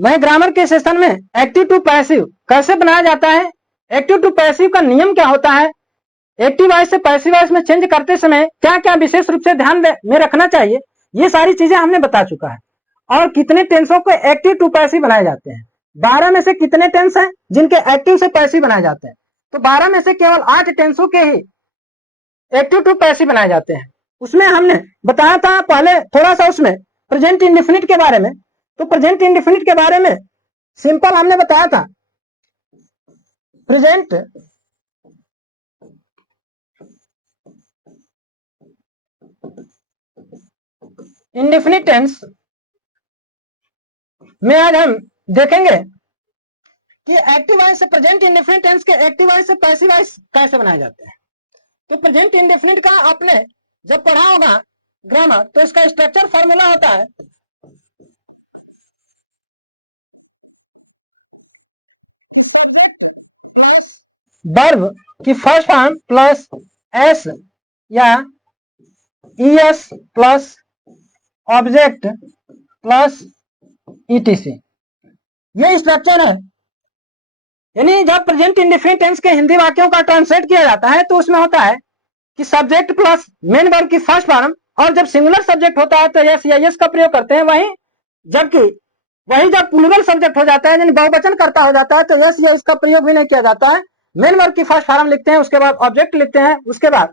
मैं ग्रामर के सेशन में एक्टिव टू पैसिव कैसे बनाया जाता है, एक्टिव टू पैसिव का नियम क्या होता है, एक्टिव वॉइस से पैसिव वॉइस में चेंज करते समय क्या क्या विशेष रूप से ध्यान में रखना चाहिए, ये सारी चीजें हमने बता चुका है। और कितने टेंसों को एक्टिव टू पैसिव बनाए जाते हैं, 12 में से कितने टेंस हैं जिनके एक्टिव से पैसिव बनाए जाते हैं, तो 12 में से केवल 8 टेंसों के ही एक्टिव टू पैसिव बनाए जाते हैं। उसमें हमने बताया था पहले थोड़ा सा उसमें प्रेजेंट इंडेफिनिट के बारे में। तो प्रेजेंट इंडेफिनिट के बारे में सिंपल हमने बताया था, प्रेजेंट इंडेफिनिट टेंस में आज हम देखेंगे कि एक्टिव वॉइस से प्रेजेंट इंडेफिनिट टेंस के एक्टिव वॉइस से पैसिव वॉइस कैसे बनाए जाते हैं। तो प्रेजेंट इंडेफिनिट का आपने जब पढ़ा होगा ग्रामर, तो इसका स्ट्रक्चर फॉर्मूला होता है वर्ब की फर्स्ट फॉर्म प्लस एस या es plus object plus etc, ये स्ट्रक्चर है। यानी जब प्रेजेंट इंडेफिनिट टेंस के हिंदी वाक्यों का ट्रांसलेट किया जाता है तो उसमें होता है कि सब्जेक्ट प्लस मेन वर्ब की फर्स्ट फॉर्म, और जब सिंगुलर सब्जेक्ट होता है तो यस या यस का प्रयोग करते हैं, वही जब प्लूरल सब्जेक्ट हो जाता है यानी बहुवचन करता हो जाता है तो यस या इसका प्रयोग भी नहीं किया जाता है। मेन वर्ब की फर्स्ट फॉर्म लिखते हैं, उसके बाद ऑब्जेक्ट लिखते हैं, उसके बाद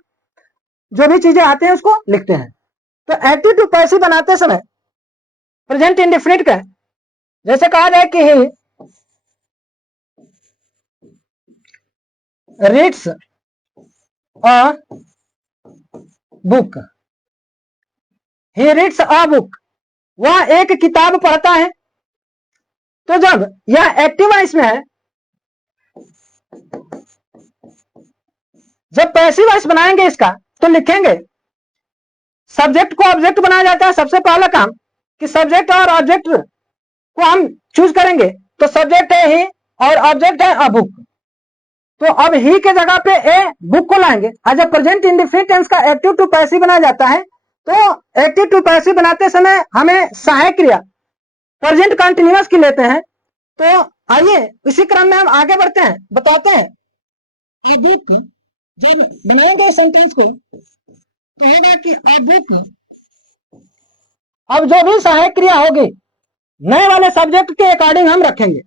जो भी चीजें आते हैं उसको लिखते हैं। तो एक्टिव टू पैसिव बनाते समय प्रेजेंट इंडेफिनिट का जैसे कहा जाए कि he reads a book, he reads a book, वह एक किताब पढ़ता है। तो जब यह एक्टिव वॉइस में है, जब पैसिव वॉइस बनाएंगे इसका तो लिखेंगे सब्जेक्ट को ऑब्जेक्ट बनाया जाता है। सबसे पहला काम कि सब्जेक्ट और ऑब्जेक्ट को हम चूज करेंगे, तो सब्जेक्ट है ही और ऑब्जेक्ट है अ बुक, तो अब ही के जगह पे ए बुक को लाएंगे। और जब प्रेजेंट इंडेफिनिट टेंस का एक्टिव टू पैसिव बनाया जाता है तो एक्टिव टू पैसिव बनाते समय हमें सहायक क्रिया प्रेजेंट कंटिन्यूअस की लेते हैं। तो आइए इसी क्रम में हम आगे बढ़ते हैं, बताते हैं अ बुक जब बनाएंगे सेंटेंस को तो होगा कि अ बुक, अब जो भी सहायक क्रिया होगी नए वाले सब्जेक्ट के अकॉर्डिंग हम रखेंगे,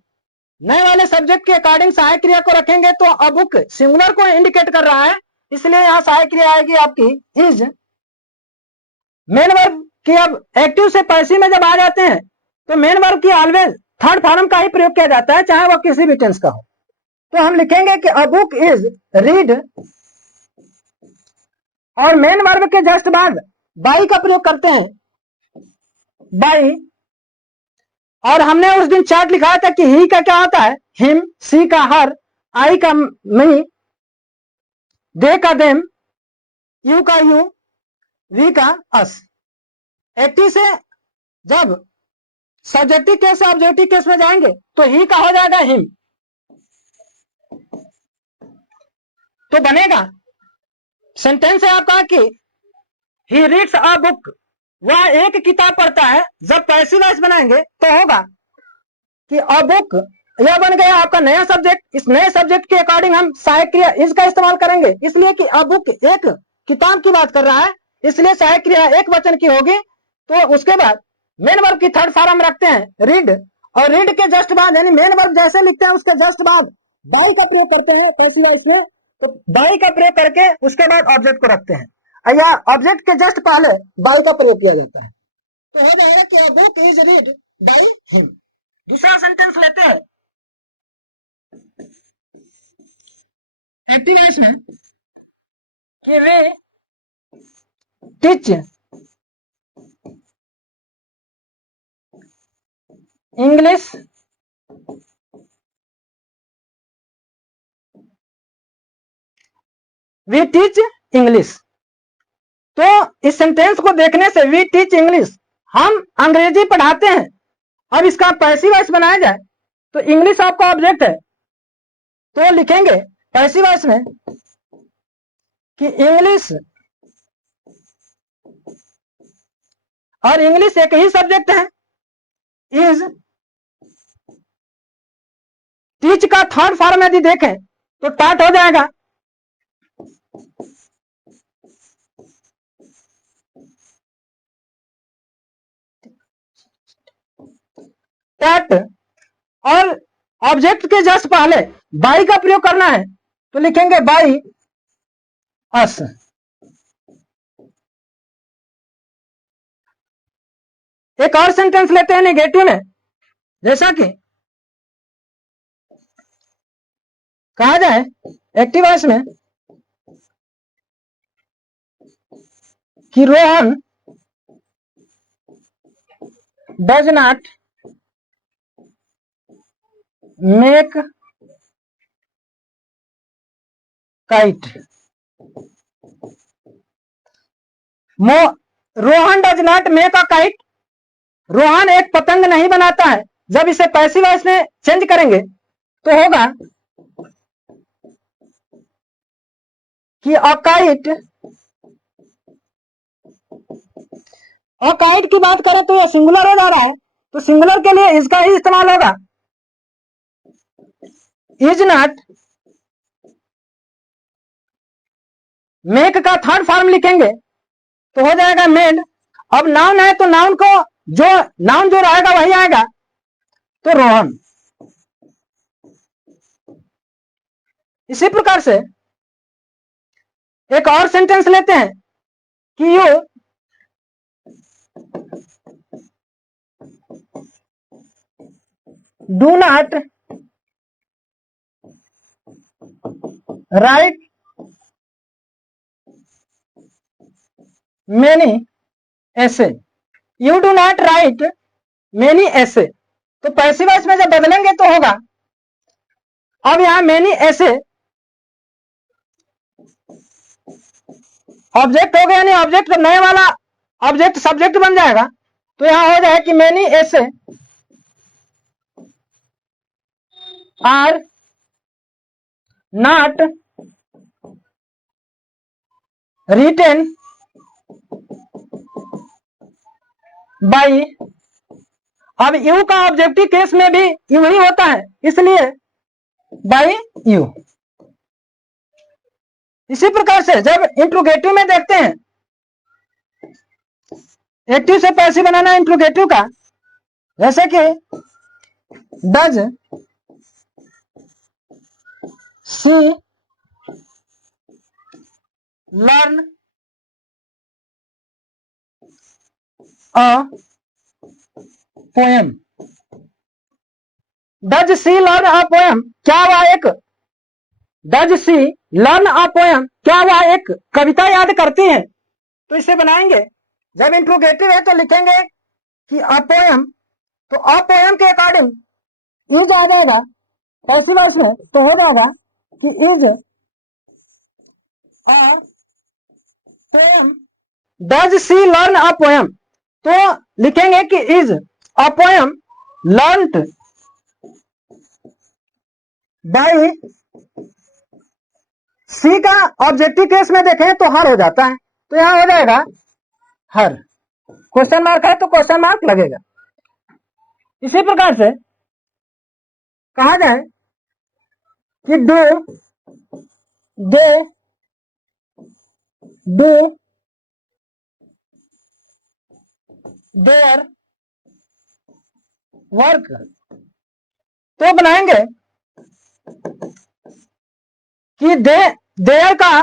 नए वाले सब्जेक्ट के अकॉर्डिंग सहायक क्रिया को रखेंगे। तो अ बुक सिंगुलर को इंडिकेट कर रहा है, इसलिए यहां सहायक क्रिया आएगी आपकी इज। मेन वर्ब की अब एक्टिव से पैसिव में जब आ जाते हैं तो मेन वर्ब की ऑलवेज थर्ड फॉर्म का ही प्रयोग किया जाता है, चाहे वह किसी भी टेंस का हो। तो हम लिखेंगे कि अ बुक इज रीड, और मेन वर्ब के जस्ट बाद बाई का प्रयोग करते हैं, बाई। और हमने उस दिन चार्ट लिखा था कि ही का क्या होता है हिम, सी का हर, आई का मी, दे का देम, यू का यू, वी का अस। एक्टिव से जब सब्जेक्टिव केस से ऑब्जेक्टिव केस में जाएंगे तो ही का हो जाएगा हिम, तो बनेगा सेंटेंस है आपका कि ही रीड्स अ बुक, वह एक किताब पढ़ता है। जब पैसिव वॉइस बनाएंगे तो होगा कि अ बुक, यह बन गया आपका नया सब्जेक्ट। इस नए सब्जेक्ट के अकॉर्डिंग हम सहायक क्रिया इसका इस्तेमाल करेंगे, इसलिए कि अ बुक एक किताब की बात कर रहा है, इसलिए सहायक क्रिया एक वचन की होगी। तो उसके बाद मेन वर्ब की थर्ड फॉर्म रखते हैं रीड, और रीड के जस्ट बाद यानी मेन वर्ब जैसे लिखते हैं उसके जस्ट बाद बाई का प्रयोग करते हैं पैसिव वॉइस में। तो बाई का प्रयोग करके उसके बाद ऑब्जेक्ट को रखते हैं, या ऑब्जेक्ट के जस्ट पहले बाई का प्रयोग किया जाता है। तो हो जाएगा कि a book is read by him. दूसरा सेंटेंस लेते हैं एक्टिव वॉइस में कि we teach English we teach English. तो इस सेंटेंस को देखने से वी टीच इंग्लिश, हम अंग्रेजी पढ़ाते हैं। अब इसका पैसिव वॉइस बनाया जाए तो इंग्लिश आपका ऑब्जेक्ट है, तो लिखेंगे पैसिव वॉइस में कि इंग्लिश, और इंग्लिश एक ही सब्जेक्ट है, इज थर्ड फॉर्म यदि देखें तो टाट हो जाएगा। टाट, और ऑब्जेक्ट के जस्ट पहले बाई का प्रयोग करना है तो लिखेंगे बाई अस। एक और सेंटेंस लेते हैं नेगेटिव में, जैसा कि कहा जाए एक्टिव वॉइस में कि Rohan does not make kite. Rohan does not make a kite, Rohan एक पतंग नहीं बनाता है। जब इसे पैसिव वॉइस में चेंज करेंगे तो होगा कि अकाइट। अकाइट की बात करें तो यह सिंगुलर हो जा रहा है, तो सिंगुलर के लिए इसका ही इस्तेमाल होगा। इज नॉट, मेक का थर्ड फॉर्म लिखेंगे तो हो जाएगा मेड। अब नाउन है तो नाउन को नाउन जो रहेगा वही आएगा, तो रोहन। इसी प्रकार से एक और सेंटेंस लेते हैं कि you do not write many essays. You do not write many essays, तो पैसिव वॉइस में जब बदलेंगे तो होगा। अब यहां मेनी ऐसे ऑब्जेक्ट हो गया, यानी ऑब्जेक्ट नए वाला ऑब्जेक्ट सब्जेक्ट बन जाएगा, तो यहां हो जाए कि मेनी ऐसे आर नॉट रिटेन बाई। अब यू का ऑब्जेक्टिव केस में भी यू ही होता है, इसलिए बाई यू। इसी प्रकार से जब इंट्रोगेटिव में देखते हैं, एक्टिव से पैसिव बनाना इंट्रोगेटिव का, जैसे कि does she learn a poem. Does she learn a poem, क्या वह एक does she learn a poem, क्या वह एक कविता याद करती है? तो इसे बनाएंगे, जब इंट्रोगेटिव है तो लिखेंगे कि अ पोएम, तो अ पोएम के अकॉर्डिंग इज आ जाएगा पैसिव वॉइस में, तो हो जाएगा कि is a poem. Does she learn a poem, तो लिखेंगे कि is a poem learned by. She का ऑब्जेक्टिव केस में देखें तो हर हो जाता है, तो यहां हो जाएगा हर। क्वेश्चन मार्क है तो क्वेश्चन मार्क लगेगा। इसी प्रकार से कहा जाए कि do they do their work, तो बनाएंगे कि देयर का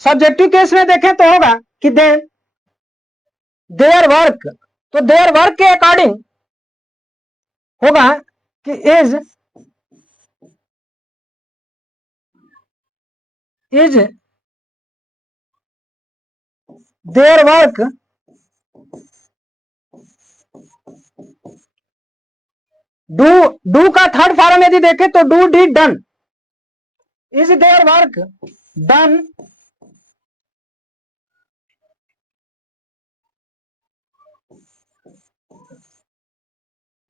सब्जेक्टिव केस में देखें तो होगा कि देयर वर्क, तो देयर वर्क के अकॉर्डिंग होगा कि इज देयर वर्क डू का थर्ड फॉर्म यदि देखें तो do did done. Is their work done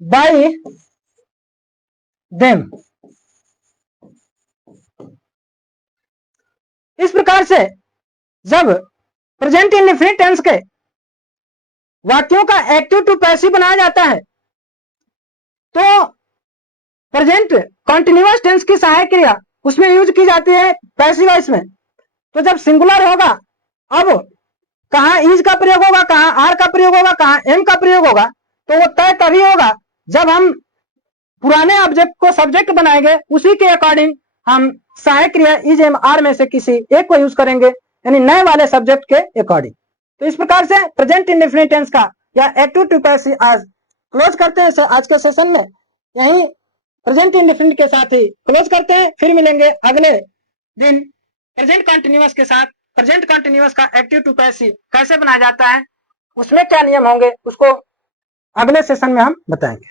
by them. इस प्रकार से जब प्रेजेंट इंडेफिनिट टेंस के वाक्यों का एक्टिव टू पैसिव बनाया जाता है तो प्रेजेंट कॉन्टिन्यूअस टेंस की सहायक क्रिया उसमें यूज की जाती है पैसिव वॉइस में। तो जब सिंगुलर होगा, अब कहाँ इज का प्रयोग होगा, कहाँ आर का प्रयोग होगा, कहाँ एम का प्रयोग होगा, तो वो तय तभी होगा जब हम पुराने ऑब्जेक्ट को सब्जेक्ट बनाएंगे, उसी के अकॉर्डिंग हम सहायक क्रिया इज एम आर में से किसी एक को यूज करेंगे, यानी नए वाले सब्जेक्ट के अकॉर्डिंग। तो इस प्रकार से प्रेजेंट इंडेफिनिट टेंस का या एक्टिव टू पैसिव आज क्लोज करते हैं आज के सेशन में। यही प्रेजेंट इंडेफिनिट के साथ ही क्लोज करते हैं, फिर मिलेंगे अगले दिन प्रेजेंट कंटिन्यूअस के साथ। प्रेजेंट कंटिन्यूअस का एक्टिव टू पैसिव कैसे बनाया जाता है, उसमें क्या नियम होंगे, उसको अगले सेशन में हम बताएंगे।